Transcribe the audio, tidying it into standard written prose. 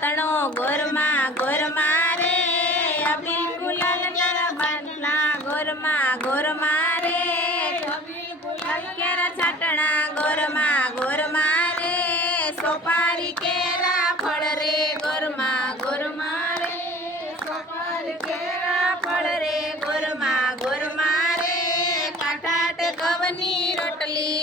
તણો ગોરમાં રે અબીલ ગુલાલ ક્યારા બાટલા ગોરમાં રે અબીલ ગુલાલ ક્યારા છાટણા ગોરમાં રે સોપારી કેરા ફળ રે ગોરમાં રે સોપારી કેરા ફળ રે ગોરમાં રે કાટાટ ઘઉંની રોટલી